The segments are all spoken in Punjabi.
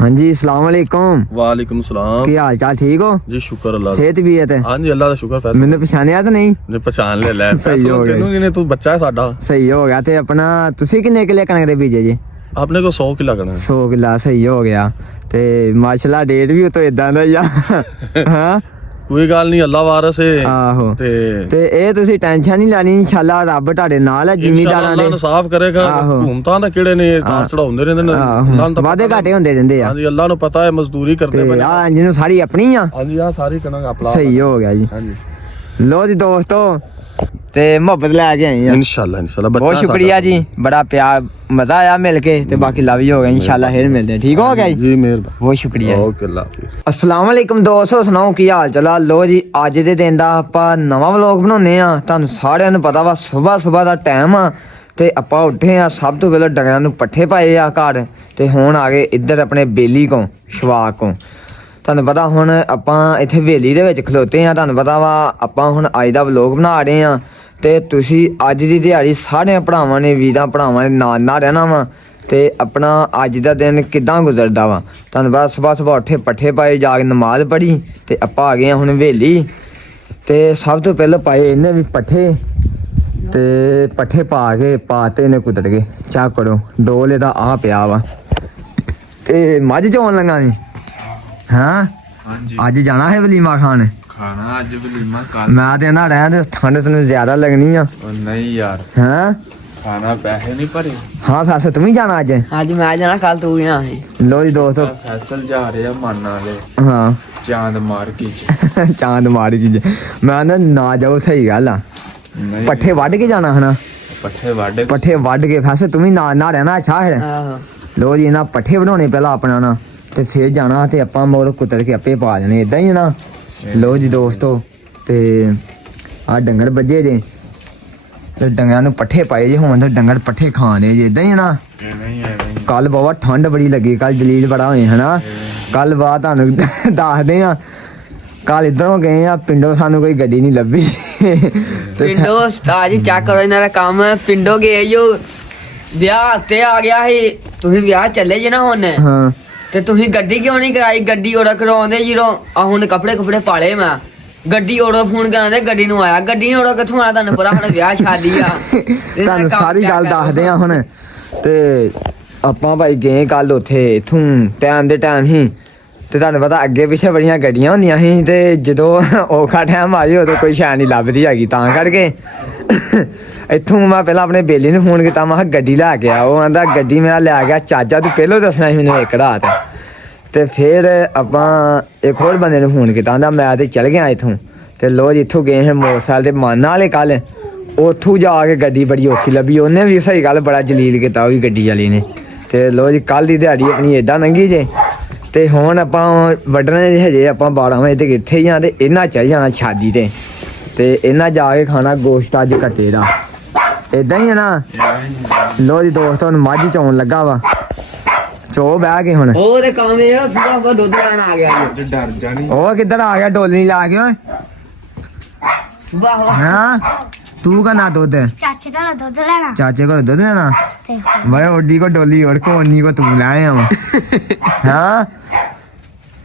हाँ जी अस्सलाम वालेकुम। वालेकुम सलाम। की हाल चाल ठीक हो जी शुक्र अल्लाह दा। सेहत भी है ते हाँ जी अल्लाह दा शुक्र। फैसल मैंने पछाणिया तो नहीं ने पहचान ले सही हो गया। तेनू किने तू बच्चा है साडा। सही हो गया ते अपना तुसी किन्ने किले कणक दे बीजे जी अपने को 100 किला करना है। 100 किला सही हो गया ते माशाल्लाह डेट भी तो इदां दा ही आ हां कोई गल नहीं अल्लाह वारस है। आहो ते ਇਹ ਤੁਸੀਂ ਟੈਨਸ਼ਨ ਨਹੀਂ ਲੈਣੀ ਇਨਸ਼ਾਅੱਲਾ ਰੱਬ ਤੁਹਾਡੇ ਨਾਲ ਹੈ ਜ਼ਿਮੀਦਾਰਾਂ इंशाअल्लाह ਦੇ इंसाफ करेगा। हुकूमतां दा किहड़े ने तार चढ़ाउंदे रहंदे ने। अल्लाह नु ਵਾਦੇ ਘਾਟੇ ਹੁੰਦੇ ਰਹਿੰਦੇ ਆ हां जी अल्लाह नु पता है मजदूरी करते ਤੇ बने। ਆ ਜਿਹਨੂੰ ਸਾਰੀ ਆਪਣੀ ਆ हां जी हां सारी कनक अपना। ਸਹੀ ਹੋ ਗਿਆ ਜੀ हां जी ਲੋ ਜੀ ਦੋਸਤੋ ਤੇ ਮੁਹੱਬਤ ਲੈ ਕੇ ਆਏ ਆ इंशाअल्लाह बच्चा बहुत शुक्रिया जी बड़ा प्यार मजा आया मिल के ते बाकी लव यू हो गया इंशाल्लाह फिर मिलते हैं ठीक हो गया जी जी मेहरबानी बहुत शुक्रिया ओके अल्लाह हाफिज़। अस्सलाम वालेकुम ਦੋਸਤੋ ਸੁਣਾਓ ਕੀ ਹਾਲ ਚਾਲ ਆ ਲੋ ਜੀ ਅੱਜ ਦੇ ਦਿਨ ਦਾ ਆਪਾਂ ਨਵਾਂ ਵਲੌਗ ਬਣਾਉਨੇ ਆ ਤੁਹਾਨੂੰ ਸਾਰਿਆਂ ਨੂੰ ਪਤਾ ਵਾ ਸਵੇਰ ਦਾ ਟਾਈਮ ਆ ਤੇ ਆਪਾਂ ਉੱਠੇ ਆ ਸਭ ਤੋਂ ਪਹਿਲਾਂ ਡੰਗਰਾਂ ਨੂੰ ਪੱਠੇ ਪਾਏ ਆ ਘਰ ਤੇ ਹੁਣ ਆ ਗਏ ਇੱਧਰ ਆਪਣੇ ਬੇਲੀ ਕੋ ਸ਼ਵਾਕ ਕੋ ਤੁਹਾਨੂੰ ਪਤਾ ਹੁਣ ਆਪਾਂ ਇੱਥੇ ਹਵੇਲੀ ਦੇ ਵਿੱਚ ਖਲੋਤੇ ਆ ਤੁਹਾਨੂੰ ਪਤਾ ਵਾ ਆਪਾਂ ਹੁਣ ਅੱਜ ਦਾ ਵਲੌਗ ਬਣਾ ਰਹੇ ਆ ਤੇ ਤੁਸੀਂ ਅੱਜ ਦੀ ਦਿਹਾੜੀ ਸਾਰਿਆਂ ਭਰਾਵਾਂ ਨੇ ਵੀਰਾਂ ਭਰਾਵਾਂ ਨੇ ਨਾਲ ਰਹਿਣਾ ਵਾ ਤੇ ਆਪਣਾ ਅੱਜ ਦਾ ਦਿਨ ਕਿਦਾਂ ਗੁਜ਼ਰਦਾ ਵਾ ਤੁਹਾਨੂੰ ਪਤਾ ਸਵੇਰ ਉੱਠੇ ਪੱਠੇ ਪਾਏ ਜਾ ਕੇ ਨਮਾਜ਼ ਪੜ੍ਹੀ ਤੇ ਆਪਾਂ ਆ ਗਏ ਹੁਣ ਹਵੇਲੀ ਤੇ ਸਭ ਤੋਂ ਪਹਿਲਾਂ ਪਾਏ ਇਹਨੇ ਵੀ ਪੱਠੇ ਤੇ ਪੱਠੇ ਪਾ ਕੇ ਪਾਤੇ ਨੇ ਕੁੱਤਰ ਕੇ ਚੱਕ ਕਰੋ ਡੋਲੇ ਦਾ ਆ ਪਿਆ ਵਾ ਤੇ ਮੱਝ ਚੋਣ ਲੱਗਾ ਨੀ ਹਾਂ ਹਾਂਜੀ ਅੱਜ ਜਾਣਾ ਹੈ ਵਲੀਮਾ ਖਾਣ ਖਾਣਾ ਅੱਜ ਵਲੀਮਾ ਕੱਲ ਮੈਂ ਤੇ ਨਾ ਰਹਿਣ ਤੇ ਠੰਡ ਤੈਨੂੰ ਜ਼ਿਆਦਾ ਲੱਗਣੀ ਆ ਉਹ ਨਹੀਂ ਯਾਰ ਹਾਂ ਖਾਣਾ ਪੈਸੇ ਨਹੀਂ ਭਰੇ ਹਾਂ ਫੈਸਲ ਤੂੰ ਵੀ ਜਾਣਾ ਅੱਜ ਅੱਜ ਮੈਂ ਜਾਣਾ ਕੱਲ ਤੂੰ ਗਿਆ ਸੀ ਲੋ ਜੀ ਦੋਸਤੋ ਫੈਸਲ ਜਾ ਰਹੇ ਆ ਮਨ ਵਾਲੇ ਹਾਂ ਚਾਂਦ ਮਾਰ ਕੇ ਚ ਚਾਂਦ ਮਾਰ ਗਈ ਮੈਂ ਨਾ ਜਾਓ ਸਹੀ ਗੱਲ ਆ ਨਹੀਂ ਪੱਠੇ ਵੱਢ ਕੇ ਜਾਣਾ ਹਨਾ ਪੱਠੇ ਵੱਢ ਕੇ ਫੈਸਲ ਤੂੰ ਵੀ ਨਾ ਰਹਿਣਾ ਅੱਛਾ ਹੈ ਆਹੋ ਲੋ ਜੀ ਇਹਨਾਂ ਪੱਠੇ ਬਣਾਉਣੇ ਪਹਿਲਾਂ ਆਪਣਾ ਨਾ ਤੇ ਫਿਰ ਜਾਣਾ ਤੇ ਆਪਾਂ ਮੋੜ ਕੁੱਤਰ ਕੇ ਆਪੇ ਪਾ ਜਾਣੇ ਇਦਾਂ ਹੀ ਨਾ ਲੋ ਜੀ ਦੋਸਤੋ ਤੇ ਆ ਡੰਗਰ ਵੱਜੇ ਜੇ ਤੇ ਡੰਗਰਾਂ ਨੂੰ ਪੱਠੇ ਪਾਏ ਜੇ ਹੁਣ ਤੇ ਡੰਗਰ ਪੱਠੇ ਖਾਣੇ ਜੇ ਇਦਾਂ ਹੀ ਨਾ ਐਵੇਂ ਕੱਲ ਬਾਬਾ ਠੰਡ ਬੜੀ ਲੱਗੀ ਕੱਲ ਜਲੀਲ ਬੜਾ ਹੋਏ ਹਨਾ ਕੱਲ ਬਾਅਦ ਤੁਹਾਨੂੰ ਦੱਸਦੇ ਆ ਕੱਲ ਇਧਰੋਂ ਗਏ ਆ ਪਿੰਡੋਂ ਸਾਨੂੰ ਕੋਈ ਗੱਡੀ ਨਹੀਂ ਲੱਭੀ ਪਿੰਡੋ ਉਸਤਾਦ ਜੀ ਚੈੱਕ ਕਰੋ ਇਹਨਾਂ ਦਾ ਕੰਮ ਪਿੰਡੋਂ ਗਏ ਜੋ ਵਿਆਹ ਤੇ ਆ ਗਿਆ ਸੀ ਤੁਸੀਂ ਵਿਆਹ ਚੱਲੇ ਜੇ ਨਾ ਹੁਣ ਹਾਂ ਤੇ ਤੁਸੀਂ ਗੱਡੀ ਕਿਉਂ ਨਹੀਂ ਕਰਾਈ ਗੱਡੀ ਉਹਦਾ ਕਰਾਉਂਦੇ ਜਦੋਂ ਆ ਹੁਣ ਕੱਪੜੇ ਪਾਲੇ ਮੈਂ ਗੱਡੀ ਉਹਦਾ ਫੋਨ ਕਰਾਉਂਦੇ ਗੱਡੀ ਨੂੰ ਆਇਆ ਗੱਡੀ ਨੇ ਉਹਦਾ ਕਿੱਥੋਂ ਆਇਆ ਤੁਹਾਨੂੰ ਪਤਾ ਹੁਣ ਵਿਆਹ ਸ਼ਾਦੀ ਆ ਤੁਹਾਨੂੰ ਸਾਰੀ ਗੱਲ ਦੱਸਦੇ ਆ ਹੁਣ ਤੇ ਆਪਾਂ ਭਾਈ ਗਏ ਕੱਲ ਉੱਥੇ ਇਥੋਂ ਟਾਈਮ ਦੇ ਟਾਈਮ ਹੀ ਤੇ ਤੁਹਾਨੂੰ ਪਤਾ ਅੱਗੇ ਪਿੱਛੇ ਬੜੀਆਂ ਗੱਡੀਆਂ ਹੁੰਦੀਆਂ ਸੀ ਤੇ ਜਦੋਂ ਔਖਾ ਟਾਈਮ ਆ ਜਾਏ ਉਦੋਂ ਕੋਈ ਸ਼ੈ ਨਹੀਂ ਲੱਭਦੀ ਹੈਗੀ ਤਾਂ ਕਰਕੇ ਇੱਥੋਂ ਮੈਂ ਪਹਿਲਾਂ ਆਪਣੇ ਬੇਲੀ ਨੂੰ ਫੋਨ ਕੀਤਾ ਮੈਂ ਕਿਹਾ ਗੱਡੀ ਲੈ ਕੇ ਆ ਉਹ ਕਹਿੰਦਾ ਗੱਡੀ ਮੇਰਾ ਲੈ ਗਿਆ ਚਾਚਾ ਤੂੰ ਪਹਿਲਾਂ ਦੱਸਣਾ ਸੀ ਮੈਨੂੰ ਇੱਕ ਰਾਤ ਤੇ ਫਿਰ ਆਪਾਂ ਇੱਕ ਹੋਰ ਬੰਦੇ ਨੂੰ ਫੋਨ ਕੀਤਾ ਕਹਿੰਦਾ ਮੈਂ ਤੇ ਚਲ ਗਿਆ ਇੱਥੋਂ ਤੇ ਲੋ ਜੀ ਇੱਥੋਂ ਗਏ ਹਾਂ ਮੋਟਰਸਾਈਕਲ ਤੇ ਮਾਨ ਵਾਲੇ ਕੱਲ ਉੱਥੋਂ ਜਾ ਕੇ ਗੱਡੀ ਬੜੀ ਔਖੀ ਲੱਭੀ ਉਹਨੇ ਵੀ ਸਹੀ ਗੱਲ ਬੜਾ ਜਲੀਲ ਕੀਤਾ ਉਹ ਵੀ ਗੱਡੀ ਵਾਲੀ ਨੇ ਤੇ ਲੋ ਜੀ ਕੱਲ ਦੀ ਦਿਹਾੜੀ ਆਪਣੀ ਏਦਾਂ ਲੰਘੀ ਜੇ ਤੇ ਹੁਣ ਆਪਾਂ ਵੱਢਣੇ ਹਜੇ ਆਪਾਂ 12 ਵਜੇ ਤੱਕ ਇੱਥੇ ਹੀ ਆ ਤੇ ਇਹਨਾਂ ਚੱਲ ਜਾਣਾ ਸ਼ਾਦੀ ਤੇ ਇਹਨਾਂ ਜਾ ਕੇ ਖਾਣਾ ਗੋਸ਼ਤ ਅੱਜ ਕੱਟੇ ਦਾ ਏਦਾਂ ਹੀ ਹੈ ਨਾ ਲੋ ਜੀ ਦੋਸਤੋ ਹੁਣ ਮੱਝ ਚੋਣ ਲੱਗਾ ਵਾ ਚੋ ਬਹਿ ਕੇ ਹੁਣ ਉਹ ਤੇ ਕੰਮ ਇਹ ਸੁਬਾ ਦੁੱਧ ਲੈਣ ਆ ਗਿਆ ਤੇ ਡਰ ਜਾਣੀ ਉਹ ਕਿੱਧਰ ਆ ਗਿਆ ਡੋਲਣੀ ਲਾ ਕੇ ਓਏ ਵਾਹ ਹਾਂ ਤੂੰ ਕਾ ਨਾ ਦੁੱਧ ਚਾਚੇ ਦਾ ਦੁੱਧ ਲੈਣਾ ਚਾਚੇ ਕੋਲ ਦੁੱਧ ਲੈਣਾ ਤੇ ਵੇ ਓਡੀ ਕੋ ਡੋਲੀ ਹੋਰ ਕੋ ਓਨੀ ਕੋ ਤੂੰ ਲੈ ਆਇਆ ਹਾਂ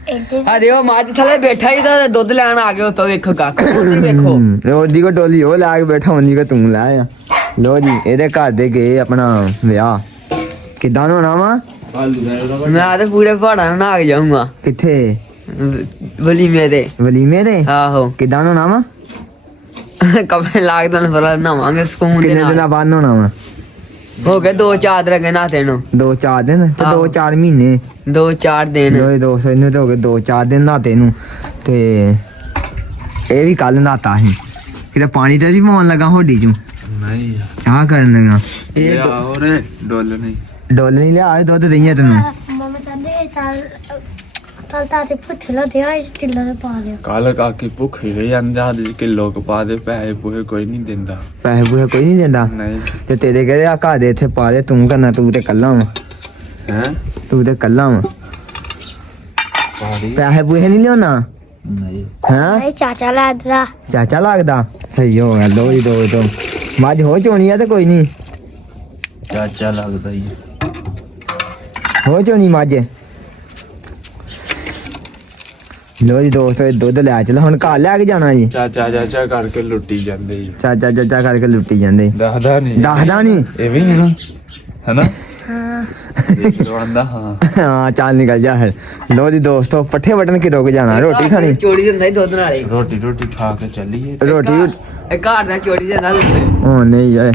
ਇੱਥੇ ਆ ਦੇਖੋ ਮੱਝ ਥੱਲੇ ਬੈਠਾ ਹੀ ਤਾਂ ਦੁੱਧ ਲੈਣ ਆ ਗਿਆ ਉੱਤੋਂ ਵੇਖੋ ਕੱਖ ਉੱਧਰ ਵੇਖੋ ਓਡੀ ਕੋ ਡੋਲੀ ਉਹ ਲਾ ਕੇ ਬੈਠਾ ਓਨੀ ਕੋ ਤੂੰ ਲੈ ਆਇਆ ਲੋ ਜੀ ਇਹਦੇ ਘਰ ਦੇ ਗਏ ਆਪਣਾ ਵਿਆਹ ਕਿੱਦਾਂ ਹੋਣਾ ਵਾ ਮੈਂ ਤੇ ਪੂਰੇ ਪਹਾੜਾਂ ਨਾਲ ਆ ਜਾਊਂਗਾ ਕਿੱਥੇ ਵਲੀਮੇ ਦੇ ਵਲੀਮੇ ਦੇ ਆਹੋ ਕਿੱਦਾਂ ਹੋਣਾ ਵਾ ਕੱਪੜੇ ਲਾ ਕੇ ਤੁਹਾਨੂੰ ਪਤਾ ਨਹਾਵਾਂਗੇ ਸਕੂਨ ਦੇ ਕਿੰਨੇ ਨਾਲ ਦਿਨਾਂ ਬਾਅਦ ਹੋਣਾ ਵਾ ਹੋ ਗਏ 2-4 ਦਿਨ ਨਹਾਤੇ ਨੂੰ 2-4 ਦਿਨ ਤੇ ਆਹੋ। 2-4 ਮਹੀਨੇ 2-4 ਦਿਨ ਲੋਏ 200 ਇਹਨੂੰ ਤੇ ਹੋ ਗਏ 2-4 ਦਿਨ ਨਹਾਤੇ ਨੂੰ ਤੇ ਇਹ ਵੀ ਕੱਲ ਨਹਾਤਾ ਸੀ ਕਿਤੇ ਪਾਣੀ ਤੇ ਵੀ ਪਾਉਣ ਲੱਗਾ ਹੋਡੀ ਚ ਨਹੀਂ ਆ ਕਰਨ ਲੱਗਾ ਇਹ ਯਾਰ ਹੋਰੇ ਡੋਲ ਨਹੀਂ ਡੋਲ ਨਹੀਂ ਲਿਆ ਦੁੱਧ ਦਈਏ ਤੈਨੂੰ ਮਮਾ ਕਹਿੰਦੇ ਤਲ ਤਾਂ ਤੇ ਪੁੱਛ ਲੋ ਤੇ ਆਈ ਤਿੱਲਾ ਦੇ ਪਾ ਲਿਓ ਕੱਲ ਕਾਕੀ ਭੁੱਖੀ ਰਹੀ ਜਾਂਦਾ ਕਿਲੋ ਕਪਾ ਦੇ ਪੈਸੇ ਪੂਹੇ ਕੋਈ ਨਹੀਂ ਦਿੰਦਾ ਪੈਸੇ ਪੂਸੇ ਕੋਈ ਨਹੀਂ ਦਿੰਦਾ ਨਹੀਂ ਤੇ ਤੇਰੇ ਕਹਿੰਦੇ ਆ ਘਰ ਦੇ ਇੱਥੇ ਪਾ ਦੇ ਤੂੰ ਕਰਨਾ ਤੂੰ ਤੇ ਕੱਲਾ ਵਾ ਹੈ ਤੂੰ ਤੇ ਕੱਲਾ ਵਾ ਪਾੜੀ ਪੈਸੇ ਪੂਸੇ ਨਹੀਂ ਲਿਆਉਣਾ ਨਹੀਂ ਹਾਂ ਇਹ ਚਾਚਾ ਲਾਦਰਾ ਚਾਚਾ ਲੱਗਦਾ ਸਹੀ ਹੋ ਗਿਆ ਲੋ ਜੀ ਦੋ ਮੱਝ ਹੋ ਚੋਣੀ ਆ ਤੇ ਕੋਈ ਨਹੀਂ ਚਾਚਾ ਲੱਗਦਾ ਹੀ ਹੋ ਚੋਣੀ ਮੱਝ ਲੋ ਜੀ ਦੋਸਤੋ ਇਹ ਦੁੱਧ ਲੈ ਚੱਲ ਹੁਣ ਘਰ ਲੈ ਕੇ ਜਾਣਾ ਜੀ ਚਾਚਾ ਚਾਚਾ ਕਰਕੇ ਲੁੱਟੀ ਜਾਂਦੇ ਜੀ ਚਾਚਾ ਚਾਚਾ ਕਰਕੇ ਲੁੱਟੀ ਜਾਂਦੇ ਦੱਸਦਾ ਨਹੀਂ ਦੱਸਦਾ ਨਹੀਂ ਇਹ ਵੀ ਹੈ ਨਾ ਹੈਨਾ ਹਾਂ ਰੋਂਦਾ ਹਾਂ ਹਾਂ ਚੱਲ ਨਿਕਲ ਜਾ ਫਿਰ ਲੋ ਜੀ ਦੋਸਤੋ ਪੱਠੇ ਵਟਣ ਕਿਦੋਂ ਕੁ ਜਾਣਾ ਰੋਟੀ ਖਾਣੀ ਚੋਰੀ ਦਿੰਦਾ ਹੀ ਦੁੱਧ ਨਾਲੇ ਰੋਟੀ ਖਾ ਕੇ ਚੱਲੀਏ ਰੋਟੀ ਇਹ ਘਰ ਦਾ ਚੋਰੀ ਦਿੰਦਾ ਦੁੱਧ ਉਹ ਨਹੀਂ ਓਏ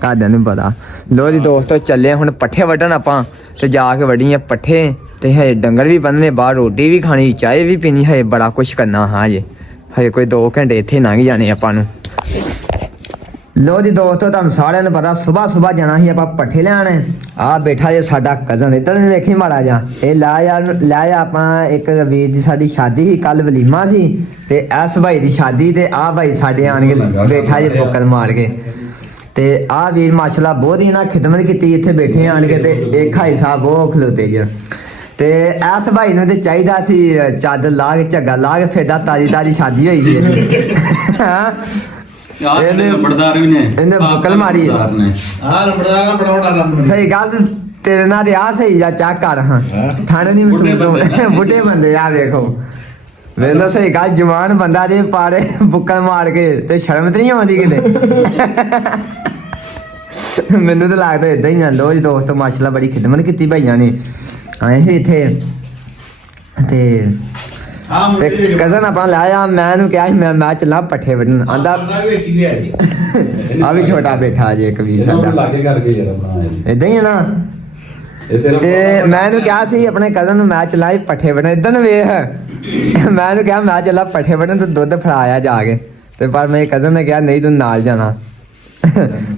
ਘਰਦਿਆਂ ਨੂੰ ਪਤਾ ਲੋ ਜੀ ਦੋਸਤੋ ਚੱਲੇ ਹੁਣ ਪੱਠੇ ਵਟਣ ਆਪਾਂ ਤੇ ਜਾ ਕੇ ਵੜੀਏ ਪੱਠੇ ਤੇ ਹਜੇ ਡੰਗਰ ਵੀ ਬੰਨਣੇ ਬਾਹਰ ਰੋਟੀ ਵੀ ਖਾਣੀ ਚਾਹ ਵੀ ਪੀਣੀ ਹਜੇ ਬੜਾ ਕੁਛ ਕਰਨਾ ਹਾਂ ਹਜੇ ਕੋਈ 2 ਘੰਟੇ ਇੱਥੇ ਲੰਘ ਜਾਣੇ ਆਪਾਂ ਨੂੰ ਲੋ ਜੀ ਦੋਸਤੋ ਤੁਹਾਨੂੰ ਸਾਰਿਆਂ ਨੂੰ ਪਤਾ ਸਵੇਰ ਜਾਣਾ ਸੀ ਆਪਾਂ ਪੱਠੇ ਲੈਣ ਆ ਬੈਠਾ ਜੇ ਸਾਡਾ ਕਜ਼ਨ ਇੱਧਰ ਨੂੰ ਵੇਖੀ ਮਾੜਾ ਜਾ ਇਹ ਲੈ ਆਪਾਂ ਇੱਕ ਵੀਰ ਦੀ ਸਾਡੀ ਸ਼ਾਦੀ ਸੀ ਕੱਲ ਵਲੀਮਾ ਸੀ ਤੇ ਇਸ ਭਾਈ ਦੀ ਸ਼ਾਦੀ ਤੇ ਆ ਭਾਈ ਸਾਡੇ ਆਣ ਕੇ ਬੈਠਾ ਜੇ ਬੁੱਕਲ ਮਾਰ ਕੇ ਤੇ ਆ ਵੀਰ ਮਾਸ਼ਾਅੱਲਾ ਬਹੁਤ ਹੀ ਨਾ ਖਿਦਮਤ ਕੀਤੀ ਇੱਥੇ ਬੈਠੇ ਆਣ ਕੇ ਤੇ ਇਹ ਖਾਈ ਸਾਹਿਬ ਉਹ ਖਲੋਤੇ ਜੀ ਤੇ ਇਸ ਭਾਈ ਨੂੰ ਤੇ ਚਾਹੀਦਾ ਸੀ ਚਾਦਰ ਲਾ ਕੇ ਝੱਗਾ ਲਾ ਕੇ ਫੇਦਾ ਤਾਜੀ ਸ਼ਾਦੀ ਹੋਈ ਹੈ ਇਹਨੇ ਲੰਬੜਦਾਰ ਵੀ ਨੇ ਇਹਨੇ ਬੁੱਕਲ ਮਾਰੀ ਆ ਲੰਬੜਦਾਰ ਦਾ ਬੜਾ ਵੱਡਾ ਲੰਬੜ ਸਹੀ ਗੱਲ ਤੇਰੇ ਨਾਲ ਤੇ ਆ ਸਹੀ ਜਾ ਚੈੱਕ ਕਰ ਹਾਂ ਠੰਡ ਨਹੀਂ ਮਹਿਸੂਸ ਬੁੱਢੇ ਬੰਦੇ ਆ ਵੇਖੋ ਵੇਲੋ ਸਹੀ ਗੱਲ ਜਵਾਨ ਬੰਦਾ ਜੇ ਪਾੜੇ ਬੁੱਕਲ ਮਾਰ ਕੇ ਤੇ ਸ਼ਰਮ ਤੇ ਨਹੀਂ ਆਉਂਦੀ ਕਿਤੇ ਮੈਨੂੰ ਤਾਂ ਲੱਗਦਾ ਇਦਾਂ ਹੀ ਆ ਲੋ ਜੀ ਦੋਸਤੋ ਮਾਸ਼ਾਅੱਲਾ ਬੜੀ ਖਿਦਮਤ ਕੀਤੀ ਭਾਈਆਂ ਨੇ ਆਏ ਸੀ ਇੱਥੇ ਤੇ ਕਜ਼ਨ ਆਪਾਂ ਲਾਇਆ ਮੈਂ ਨੂੰ ਕਿਹਾ ਸੀ ਮੈਂ ਚੱਲਾਂ ਪੱਠੇ ਵੱਢਣ ਆਂਦਾ ਆ ਵੀ ਛੋਟਾ ਬੈਠਾ ਜੇ ਇੱਕ ਵੀਰ ਸਾਡਾ ਲਾਗੇ ਕਰਕੇ ਜਰਾ ਬਣਾ ਇਦਾਂ ਹੀ ਆ ਨਾ ਤੇ ਮੈਂ ਇਹਨੂੰ ਕਿਹਾ ਸੀ ਆਪਣੇ ਕਜ਼ਨ ਨੂੰ ਮੈਂ ਚਲਾਈ ਪੱਠੇ ਵੱਢਣ ਇਦਾਂ ਨੂੰ ਵੇਖ ਮੈਂ ਇਹਨੂੰ ਕਿਹਾ ਮੈਂ ਚੱਲਾ ਪੱਠੇ ਵੱਢਣ ਤੂੰ ਦੁੱਧ ਫੜਾਇਆ ਜਾ ਕੇ ਤੇ ਪਰ ਮੇਰੇ ਕਜ਼ਨ ਨੇ ਕਿਹਾ ਨਹੀਂ ਤੂੰ ਨਾਲ ਜਾਣਾ